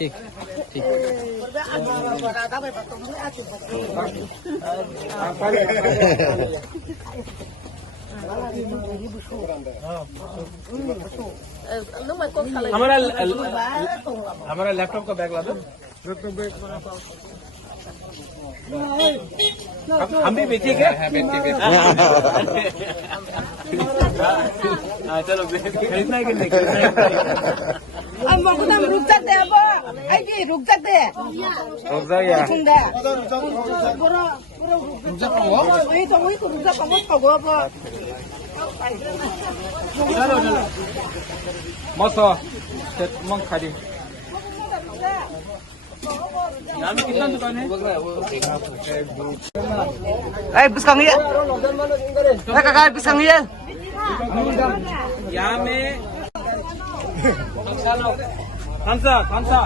ठीक ठीक हमारा लैपटॉप का बैग ला दो। हम भी बेचे क्या? चलो खरीदना है कि नहीं खरीदना है? अब मगुदाम रुक जाते अब आई जी रुक जाते रुक जाओ यार। ठंडा वही तो रुक जा पागो पागो अब मस्त मग खाली यहाँ में कितना दुकान है? pisang iya. Kakak pisang iya. यहाँ में कौन सा